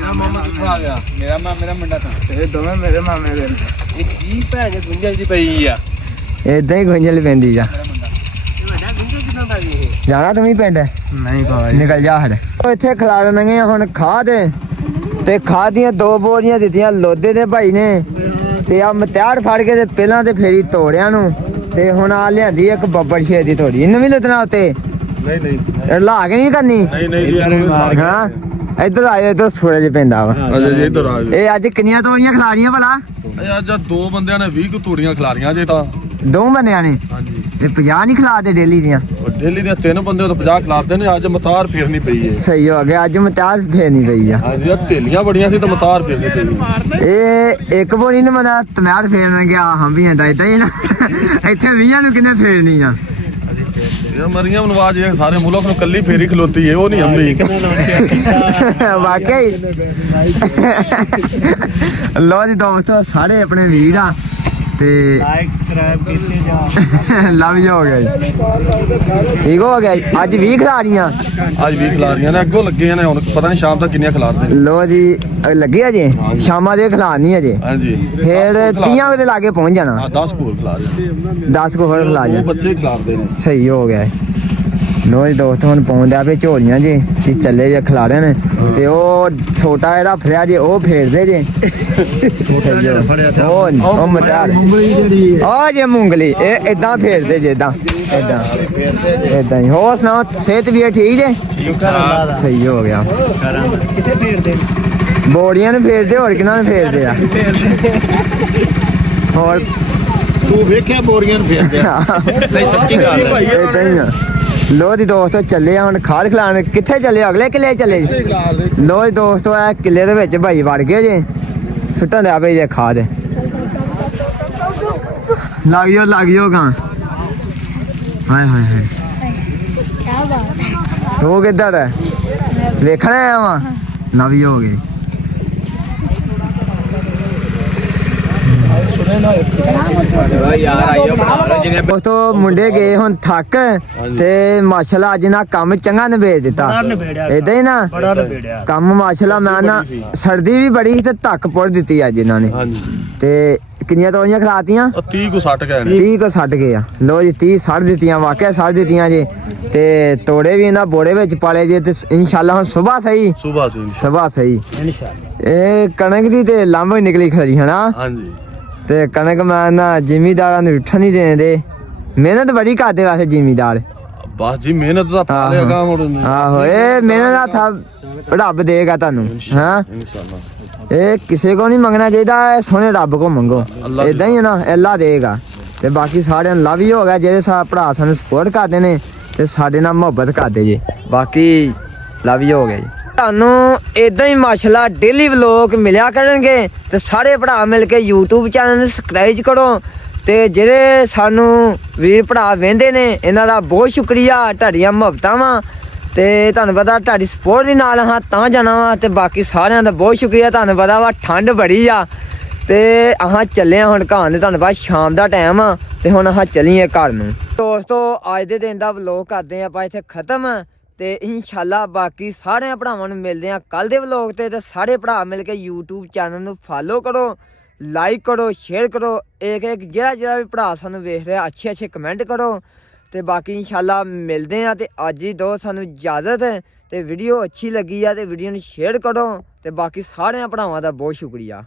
ਮੇਰਾ ਮਾਮਾ ਕਿੱਥੋਂ ਆ ਗਿਆ ਮੇਰਾ ਮਾਮੇ ਦਾ ਮੁੰਡਾ ਤਾਂ ਇਹ ਦੋਵੇਂ ਮੇਰੇ ਮਾਮੇ ਦੇ ਇਹ ਕੀ ਭੈਣ ਦੇ ਗੁੰਝਲ ਜੀ ਪਈ ਆ ਏਦਾਂ ਹੀ ਗੁੰਝਲ ਪੈਂਦੀ ਜਾ ਇਹ ਵੱਡਾ ਗੁੰਝਲ ਕਿਦਾਂ ਦਾ ਜੀ ਇਹ ਜਾਣਾ ਤੂੰ ਵੀ ਪਿੰਡ ਨਹੀਂ ਪਾ ਨਿਕਲ ਜਾ ਹੜ ਇੱਥੇ ਖਿਲਾੜਨਗੇ ਹੁਣ ਖਾਦ ਤੇ ਖਾਦ ਦੀਆਂ 2 ਬੋਰੀਆਂ ਦਿੱਤੀਆਂ ਲੋਦੇ ਦੇ ਭਾਈ ਨੇ ਤੇ ਆ ਮਤਿਆੜ ਫੜ ਕੇ ਤੇ ਪਹਿਲਾਂ ਤੇ ਫੇਰੀ ਤੋੜਿਆਂ ਨੂੰ ਤੇ ਹੁਣ ਆ ਲਿਆਂਦੀ ਇੱਕ ਬੱਬਰ ਛੇ ਦੀ ਤੋੜੀ ਇਹਨੂੰ ਵੀ ਲੱਦਣਾ ਉੱਤੇ ਨਹੀਂ ਲਾ ਕੇ ਨਹੀਂ ਕਰਨੀ ਨਹੀਂ ਹਾਂ ਇੱਧਰ ਆਇਓ ਇੱਧਰ ਸੂਰਜ ਪੈਂਦਾ ਵਾ ਅਜੇ ਇੱਧਰ ਆ ਗਏ ਇਹ ਅੱਜ ਕਿੰਨੀਆਂ ਤੋੜੀਆਂ ਖਿਲਾੜੀਆਂ ਭਲਾ ਅੱਜ 2 ਬੰਦਿਆਂ ਨੇ 20 ਕੁ ਤੂੜੀਆਂ ਖਿਲਾਰੀਆਂ ਜੇ ਤਾਂ 2 ਬੰਦਿਆਂ ਨੇ ਹਾਂਜੀ ਤੇ 50 ਨਹੀਂ ਖਿਲਾਦੇ ਡੇਲੀ ਦੀਆਂ ਡੇਲੀ ਦੀਆਂ 3 ਬੰਦੇ ਤੋਂ 50 ਖਿਲਾਰਦੇ ਨੇ ਅੱਜ ਮਤਾਰ ਫੇਰਨੀ ਪਈ ਏ ਸਹੀ ਹੋ ਗਿਆ ਅੱਜ ਮਤਾਰ ਫੇਰਨੀ ਪਈ ਆ ਹਾਂਜੀ ਆ ਢੇਲੀਆਂ ਬੜੀਆਂ ਸੀ ਤਾਂ ਮਤਾਰ ਫੇਰਨੀ ਪਈ ਇਹ ਇੱਕ ਬੋਰੀ ਨੇ ਮਨਾ ਤਮਿਆਰ ਫੇਰਨ ਗਿਆ ਹਾਂ ਵੀ ਇਦਾਂ ਹੀ ਨਾ ਇੱਥੇ 20 ਨੂੰ ਕਿੰਨੇ ਫੇਰਨੀ ਆ ਇਹ ਮਰੀਮ ਨਵਾਜ਼ ਇਹ ਸਾਰੇ ਮੁਲਕ ਨੂੰ ਕੱਲੀ ਫੇਰੀ ਖਲੋਤੀ ਏ ਉਹ ਨਹੀਂ ਹਮਲੀ ਵਾਕਈ ਲੋ ਜੀ ਦੋਸਤੋ ਸਾਰੇ ਆਪਣੇ ਵੀਰ ਆ ਤੇ ਲਾਈਕ ਸਬਸਕ੍ਰਾਈਬ ਕੀਤੇ ਜਾ ਲਵ ਯੂ ਹੋ ਗਿਆ ਜੀ ਠੀਕ ਹੋ ਗਿਆ ਜੀ। ਅੱਜ 20 ਖਿਲਾੜੀਆਂ ਅੱਜ 20 ਖਿਲਾਰੀਆਂ ਨੇ ਅੱਗੋਂ ਲੱਗੇ ਨੇ ਹੁਣ ਪਤਾ ਨਹੀਂ ਸ਼ਾਮ ਤੱਕ ਕਿੰਨੀਆਂ ਖਿਲਾਰਦੇ ਨੇ ਲੋ ਜੀ ਲੱਗੇ ਅਜੇ ਸ਼ਾਮਾਂ ਦੇ ਖਿਲਾਣੀ ਅਜੇ ਹਾਂਜੀ ਫੇਰ 30 ਵਜੇ ਲਾਗੇ ਪਹੁੰਚ ਜਾਣਾ 10 ਕੋਲ ਖਿਲਾਰ 10 ਕੋ ਹੋਰ ਖਿਲਾ ਜਾ ਉਹ ਬੱਚੇ ਖਿਲਾਰਦੇ ਨੇ ਸਹੀ ਹੋ ਗਿਆ ਲੋ ਜੀ ਦੋਸਤੋ ਹੁਣ ਪਾਉਂਦਾ ਪਏ ਝੋਲੀਆਂ ਜੇ ਸੀ ਚੱਲੇ ਜੇ ਖਿਲਾੜੇ ਨੇ ਤੇ ਉਹ ਛੋਟਾ ਜਿਹੜਾ ਫੜਿਆ ਜੇ ਉਹ ਫੇਰਦੇ ਜੇ ਉਹ ਮਟਾਰ ਆ ਜੇ ਮੂੰਗਲੀ ਇਹ ਇਦਾਂ ਫੇਰਦੇ ਜੇ ਇਦਾਂ ਹੀ ਹੋਰ ਸੁਣਾਓ ਸਿਹਤ ਵੀ ਠੀਕ ਜੇ ਸਹੀ ਹੋ ਗਿਆ ਕਿੱਥੇ ਫੇਰਦੇ ਬੋਰੀਆਂ ਨੂੰ ਫੇਰਦੇ ਹੋਰ ਕਿਹਨਾਂ ਨੂੰ ਫੇਰਦੇ ਆ ਹੋਰ ਤੂੰ ਵੇਖਿਆ ਬੋਰੀਆਂ ਨੂੰ ਫੇਰਦੇ ਆ ਨਹੀਂ ਸੱਚੀ ਗੱਲ ਏਦਾਂ ਹੀ ਆ ਲੋ ਜੀ ਦੋਸਤੋ ਚੱਲੇ ਆ ਹੁਣ ਖਾਦ ਖਿਲਾਣ। ਕਿੱਥੇ ਚੱਲੇ ਅਗਲੇ ਕਿੱਲੇ ਚੱਲੇ ਜੀ? ਲੋ ਜੀ ਦੋਸਤੋ ਇਹ ਕਿੱਲੇ ਦੇ ਵਿੱਚ ਭਾਈ ਵੜ ਗਏ ਜੇ ਸੁੱਟਣ ਦਿਆ ਪਈ ਜੇ ਖਾਦ। ਲੱਗ ਜਾਓ ਗਾਂ। ਹਾਏ ਹਾਏ ਹਾਏ क्या बात है। ਉਹ ਕਿੱਧਰ ਹੈ? ਵੇਖਣਾ ਆਇਆ ਵਾਂ। ਲਵ ਯੂ ਹੋ ਗਏ। ਯਾਰ ਆਈਓ ਬਣਾ ਜਿਹਨੇ ਦੋਸਤੋ ਮੁੰਡੇ ਗਏ ਹੁਣ ਥੱਕ ਤੇ ਮਾਸ਼ਾਅੱਲਾ ਅੱਜ ਨਾ ਕੰਮ ਚੰਗਾ ਨਿਬੇੜ ਦਿੱਤਾ। ਇਦਾਂ ਹੀ ਨਾ ਕੰਮ ਮਾਸ਼ਾਅੱਲਾ ਮੈਂ ਨਾ ਸਰਦੀ ਵੀ ਬੜੀ ਸੀ ਤੇ ਧੱਕ ਪੁੱਟ ਦਿੱਤੀ ਅੱਜ ਇਹਨਾਂ ਨੇ। ਹਾਂਜੀ ਤੇ ਕਿੰਨੀਆਂ ਤੋਰੀਆਂ ਖਿਲਾਤੀਆਂ? 30 ਕੋ 60 ਗਏ ਨੇ 30 ਕੋ ਛੱਡ ਗਏ ਆ। ਲੋ ਜੀ 30 ਛੱਡ ਦਿੱਤੀਆਂ, ਵਾਕਿਆ ਛੱਡ ਦਿੱਤੀਆਂ ਜੀ। ਤੇ ਤੋੜੇ ਵੀ ਇਹਨਾਂ ਬੋੜੇ ਵਿੱਚ ਪਾਲੇ ਜੇ ਤੇ ਇਨਸ਼ਾਅੱਲਾ ਹੁਣ ਸਵੇਰ ਸਹੀ ਸੁਬਾਹ ਸਹੀ ਇਹ ਕਣਕ ਦੀ ਤੇ ਲਾਂਭੋ ਹੀ ਨਿਕਲੀ ਖੜੀ ਹਨਾ। ਹਾਂਜੀ ਤੇ ਕਣਕ ਮੈਂ ਨਾ ਜ਼ਿਮੀਦਾਰਾਂ ਨੂੰ ਉੱਠਣ ਨਹੀਂ ਦੇਣਦੇ। ਮਿਹਨਤ ਬੜੀ ਕਰਦੇ ਵੈਸੇ ਜ਼ਿਮੀਦਾਰ। ਬਸ ਜੀ ਮਿਹਨਤ ਦਾ ਫਲ ਹੈਗਾ ਮੁੜ ਆਹੋ ਇਹ ਮਿਹਨਤ ਦਾ ਰੱਬ ਦੇਗਾ ਤੁਹਾਨੂੰ। ਹਾਂ ਇਨਸ਼ਾਅੱਲਾ ਇਹ ਕਿਸੇ ਕੋ ਨਹੀਂ ਮੰਗਣਾ ਚਾਹੀਦਾ, ਇਹ ਸੋਹਣੇ ਰੱਬ ਕੋ ਮੰਗੋ। ਇਦਾਂ ਹੀ ਹੈ ਨਾ, ਅੱਲਾ ਦੇਗਾ। ਤੇ ਬਾਕੀ ਸਾਰਿਆਂ ਨੂੰ ਲਵ ਹੀ ਹੋ ਗਿਆ ਜਿਹੜੇ ਭਰਾ ਸਾਨੂੰ ਸਪੋਰਟ ਕਰਦੇ ਨੇ ਤੇ ਸਾਡੇ ਨਾਲ ਮੁਹੱਬਤ ਕਰਦੇ ਜੇ। ਬਾਕੀ ਲਵ ਹੀ ਹੋ ਗਿਆ ਜੀ। ਤੁਹਾਨੂੰ ਇਦਾਂ ਹੀ ਮਾਸ਼ਾਅੱਲਾ ਡੇਲੀ ਵਲੋਗ ਮਿਲਿਆ ਕਰਨਗੇ ਤੇ ਸਾਰੇ ਭਰਾ ਮਿਲ ਕੇ YouTube ਚੈਨਲ ਨੂੰ ਸਬਸਕ੍ਰਾਈਬ ਕਰੋ। ਤੇ ਜਿਹੜੇ ਸਾਨੂੰ ਵੀਰ ਭਰਾ ਵੇਂਦੇ ਨੇ ਇਹਨਾਂ ਦਾ ਬਹੁਤ ਸ਼ੁਕਰੀਆ, ਤੁਹਾਡੀਆਂ ਮੁਹੱਬਤਾਂ ਵਾ ਤੇ ਤੁਹਾਨੂੰ ਪਤਾ ਤੁਹਾਡੀ ਸਪੋਰਟ ਦੇ ਨਾਲ ਹਾਂ ਤਾਂ ਜਾਣਾ ਵਾ। ਤੇ ਬਾਕੀ ਸਾਰਿਆਂ ਦਾ ਬਹੁਤ ਸ਼ੁਕਰੀਆ। ਤੁਹਾਨੂੰ ਪਤਾ ਵਾ ਠੰਡ ਬੜੀ ਆ ਤੇ ਆਹਾਂ ਚੱਲੇ ਹੁਣ ਘਰ ਨੂੰ। ਤੁਹਾਨੂੰ ਪਤਾ ਸ਼ਾਮ ਦਾ ਟਾਈਮ ਆ ਤੇ ਹੁਣ ਆਹਾਂ ਚੱਲੀਏ ਘਰ ਨੂੰ। ਦੋਸਤੋ ਅੱਜ ਦੇ ਦਿਨ ਦਾ ਵਲੋਗ ਕਰਦੇ ਆਪਾਂ ਇੱਥੇ ਖਤਮ ਤੇ ਇਨਸ਼ਾਅੱਲਾ ਬਾਕੀ ਸਾਰਿਆਂ ਭਰਾਵਾਂ ਨੂੰ ਮਿਲਦੇ ਆ ਕੱਲ ਦੇ ਵਲੋਗ ਤੇ। ਤੇ ਸਾਰੇ ਭਰਾ ਮਿਲ ਕੇ YouTube ਚੈਨਲ ਨੂੰ ਫਾਲੋ ਕਰੋ, ਲਾਈਕ ਕਰੋ, ਸ਼ੇਅਰ ਕਰੋ। ਇੱਕ ਜਿਹੜਾ ਵੀ ਭਰਾ ਸਾਨੂੰ ਵੇਖ ਰਿਹਾ ਅੱਛੇ ਕਮੈਂਟ ਕਰੋ। ਤੇ ਬਾਕੀ ਇਨਸ਼ਾਅੱਲਾ ਮਿਲਦੇ ਆ। ਤੇ ਅੱਜ ਹੀ ਦੋ ਸਾਨੂੰ ਇਜਾਜ਼ਤ। ਤੇ ਵੀਡੀਓ ਅੱਛੀ ਲੱਗੀ ਆ ਤੇ ਵੀਡੀਓ ਨੂੰ ਸ਼ੇਅਰ ਕਰੋ। ਤੇ ਬਾਕੀ ਸਾਰਿਆਂ ਭਰਾਵਾਂ ਦਾ ਬਹੁਤ ਸ਼ੁਕਰੀਆ।